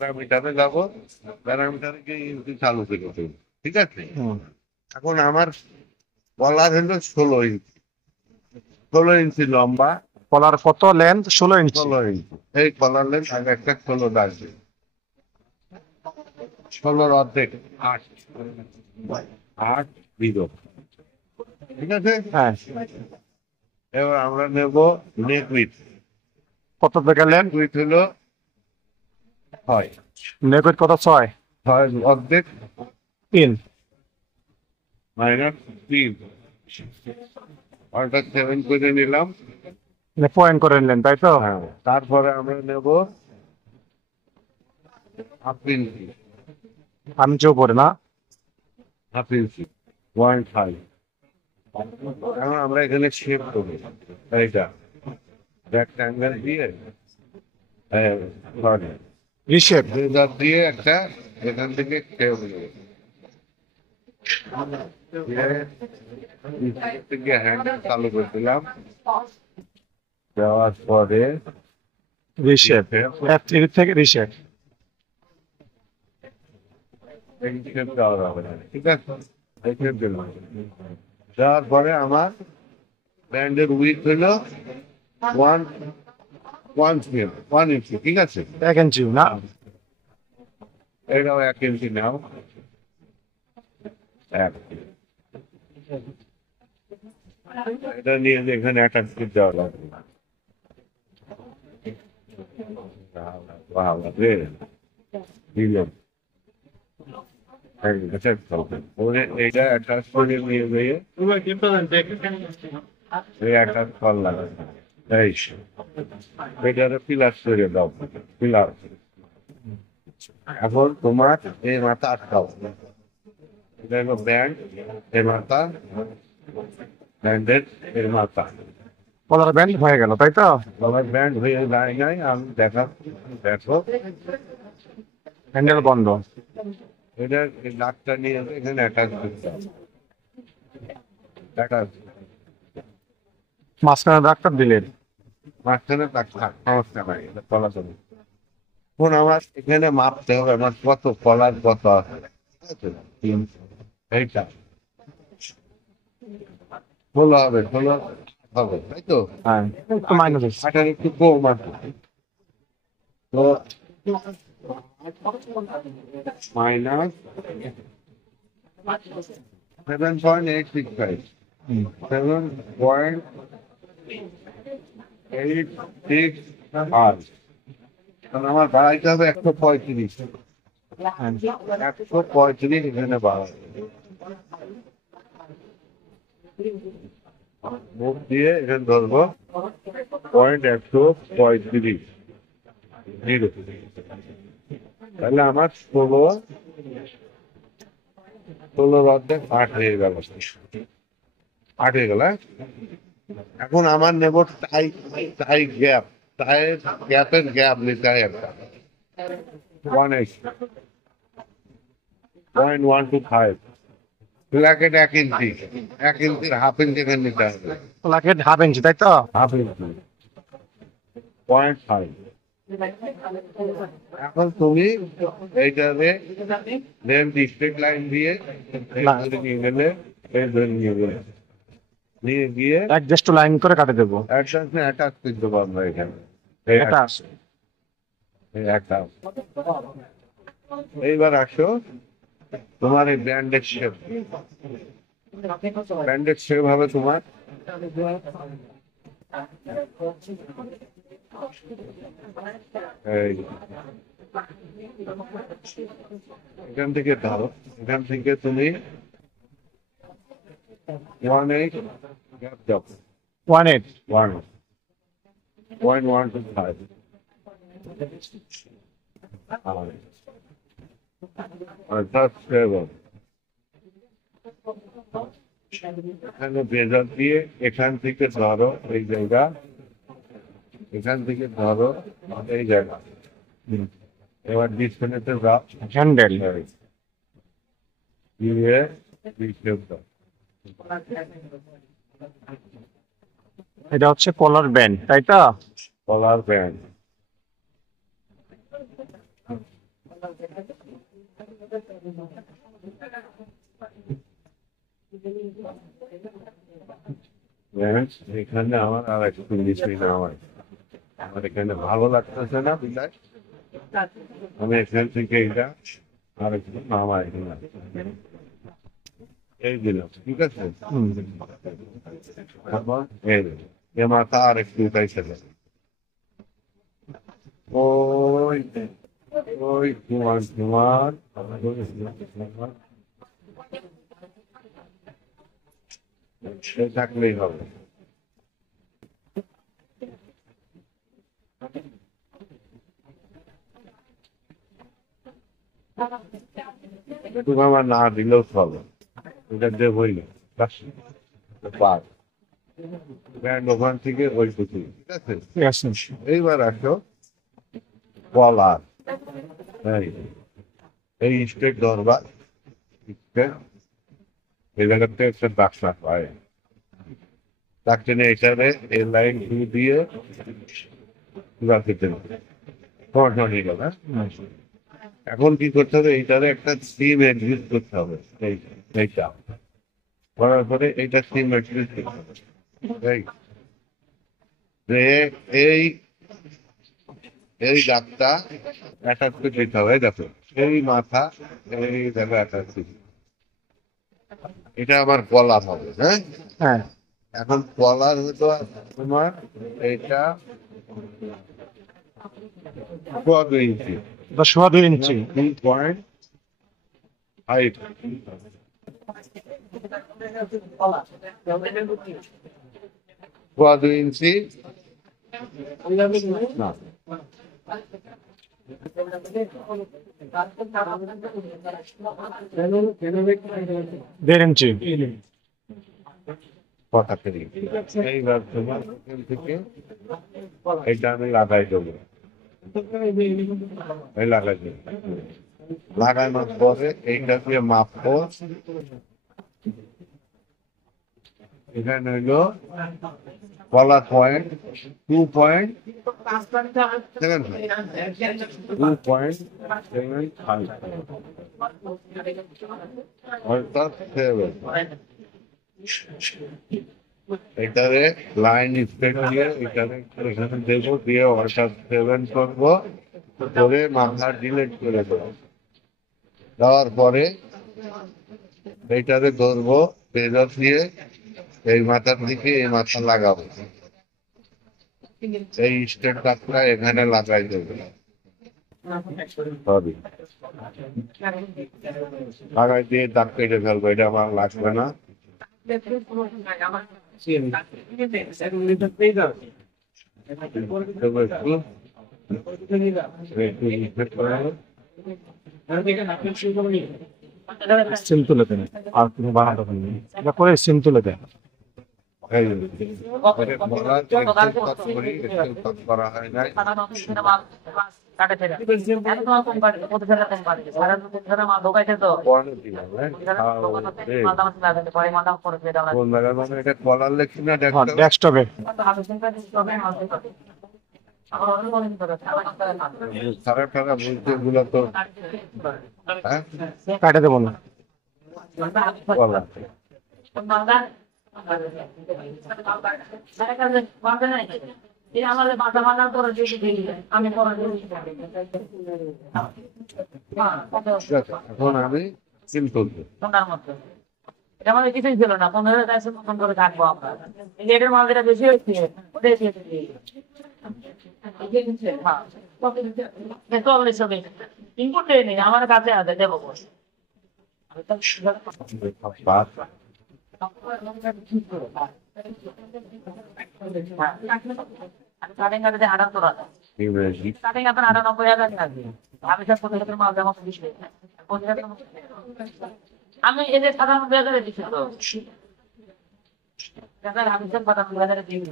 প্যারামিটারে যাবো, প্যারামিটারে গিয়ে ইঞ্চি চালু করে দেবো। ঠিক আছে? হুম। এখন আমার কলার হলো 16 ইঞ্চি, 16 ইঞ্চি লম্বা। কলার কত লেন্থ? 16 ইঞ্চি। 16 ইঞ্চি এই কলার লেন্থ আর একটা 16 আসবে, 16-র অর্ধেক 8, 8 0। ঠিক আছে? হ্যাঁ। এবার আমরা নেব নেক উইথ। কত থেকে নেক লেন্থ? উইথ হলো 6, নেকুইট কত? 6। 6 অর্ধেক 3। -3, অর্থাৎ 7 করে নিলাম। পয়েন্ট করে নিলেন, তাই তো? হ্যাঁ, তারপরে আমরা নেব হাফ ইঞ্চি, আমি চেয়ে উপরে না? Half inch 0.5। এখন আমরা এখানে শেপ করবো এইটা রেক্ট্যাঙ্গেল দিয়ে, সরি, রিশেপ। রেজার দিয়ে একটা এখান থেকে শেপ নেব, থেকে হ্যান্ডেল চালু করে দিলাম। দেওয়ার পরে রিশেপ। F3 থেকে রিশেপ। এই শেপ দেওয়া হবে না, ঠিক আছে? এই শেপ দিলাম। দেওয়ার পরে আমার ব্যান্ডের উইথ হলো 1 ইঞ্চি, ঠিক আছে? 1 ইঞ্চি না? এটাও 1 ইঞ্চি নাও, 1। এটা নিয়ে যে এখানে একটা স্লিপ দেওয়া লাগবে। ভালো রে, দিলাম। এইটা একটা করে নিয়ে গিয়ে এই একটা ফল লাগাবে, এই এটারে পিলার করে দাও, পিলার। এখন তোমার এই মাথা আটকাও, এটা হলো ব্যান্ড, এর মাথা, ব্যান্ডের এর মাথা। কলার ব্যান্ড হয়ে গেল, তাই তো? আমার ব্যান্ড হয়ে যায় নাই, আমি দেখো হ্যান্ডেল বন্ধ। এটার এই নাকটা নিয়ে এখানে অ্যাটাচ করতে হবে, অ্যাটাচ। মাঝখানে দাগটা দিলেন। মাঝখানে তাক থাক, সমস্যা নাই, এটা কলা চলে। এখন আমার এখানে মাপতে হবে আমার কত কলার কত আছে, ঠিক আছে? এইটা 16 হবে, 16 হবে, তাই তো? হ্যাঁ, একটু মাইনাস হচ্ছে। আটার একটু কম আছে, তো মাইনাস 7.865, 7.865। কারণ আমার বাড়াইতে হবে 135, 135 এখানে বাড়াই, মুখ দিয়ে এখানে ধরবো 135, তাহলে আমার 16 অর্ধেক 8 হয়ে গেল, 8 হয়ে গেল। এখন আমার নেব টাই, টাই গ্যাপ, টাইয়ের গ্যাপের গ্যাপ নিতে হয় একটা 0.125, প্লাকেট 1 ইঞ্চি, 1 ইঞ্চির হাফ ইঞ্চি এখানে নিতে হবে, প্লাকেট হাফ ইঞ্চি, তাই তো? Half inch 0.5। এখন তুমি এইটারে লেন্থ স্ট্রেট লাইন দিয়ে ধরে নিয়ে গেলে, এই ধরে নিয়ে গেলে, নিয়ে গিয়ে এক জাস্ট লাইন করে কাটে দেবো। অ্যাটাচ করে দেবো আমরা এখানে, এই এটা একটা। এইবার আসো তোমার এই ব্যান্ডেড শেপ, ব্যান্ডেড শেপ হবে তোমার এই এখান থেকে ধরো, এখান থেকে তুমি 1.8 গ্যাপ দাও, 1.8। 1.125, অর্থাৎ 7। এখানে বেজার দিয়ে এখান থেকে ধরো এই জায়গা, এখান থেকে ধরো এই জায়গা, এবার ডিসকানেক্টে যাও, হ্যান্ডেল। দিয়ে রিসেট দাও। এটা হচ্ছে কলার ব্যান্ড, তাই তো? কলার ব্যান্ড এখানে আমার আর একটু কিছুই না, আমার এখানে ভালো লাগতেছে না বিদায় আমি এখান থেকে এটা আর একটু নামাই দিলাম, এই দিলাম, ঠিক আছে। তারপর এই দিলাম। এ মাথা আর একটু উঠাইছে যাবে। ওই ওই তোমার সে থাকলেই হবে। তুমি আমার না দিলেও চলো, এটা দেবই না, বাস ব্যান্ড ওখান থেকে ওই পুতুল, ঠিক আছে। ঠিক আছে। এইবার আসো কলার, এই স্টেট দরবার, এই জায়গাতে একটা ডাক্তার পায়, ডাক্তার নিয়ে এখানে এই লাইন দিয়ে রাখতে হয়ে গেল। এখন কি করতে হবে, এইটারে একটা সিম এক্সিস্ট করতে হবে, এইটা করার পরে এইটা সিম এক্সিস্ট করতে হবে, যে এই এই দাগটা অ্যাটাচ করে দিতে হবে, দেখো এই মাথা এই জায়গায় অ্যাটাচ দিতে, এটা আবার কলার হবে। হ্যাঁ, হ্যাঁ, এখন কলার হতো তোমার এইটা 2 ইঞ্চি, 10.2 ইঞ্চি। 2.5, 2 ইঞ্চি না, 1.5 ইঞ্চি। কথা করি। এইবার তোমার এখান থেকে এটা আমি লাগাই দেবো, এই লাগাই দেবো, লাগানোর পরে এইটা দিয়ে মাপবো, এখানে হইলো কলার পয়েন্ট 2.75 অর্থাৎ 7, এটারে লাইন স্প্রেড দিয়ে এটারে এখানে দেবো, দিয়ে অর্থাৎ 7 করবো, করে মাথা ডিলেট করে দেবো, দেওয়ার পরে এইটারে ধরবো বেজার দিয়ে এই মাথার দিকে এই মাথা লাগাবো, এই স্টেট দাগটা এখানে লাগাই দেবো, লাগাই দিয়ে দাগ কেটে ফেলবো, এটা আমার লাগবে না। সিম তুলে দেন, আর কোনো বানাতে পারেন এটা করে সিম তুলে দেন। করা হয় নাই, এটা কলার লেখি না, ডেস্কটপে সারা টাকা বলতে এগুলো তো হ্যাঁ কাটে দেবো না। কলা ঠিক আছে, এখন আমি সিল তুলবো। এটা আমাদের কিছুই ছিল না, 15,000 মতন করে কাটবো আমরা। লেটের মাল যেটা বেশি হচ্ছে ওটাই দিয়ে দিই। হ্যাঁ, চল্লিশ হবে। ইনপুট নেই, আমার কাছে আছে, দেবো বস। কাটিং কাটে 78,000, কাটিং আপনার 98,000 লাগবে। আমি সব 50,000 মাল জমা দিচ্ছি, 50,000 আমি এদের 97,000 দিচ্ছি তো, আমি সব 97,000 দিই।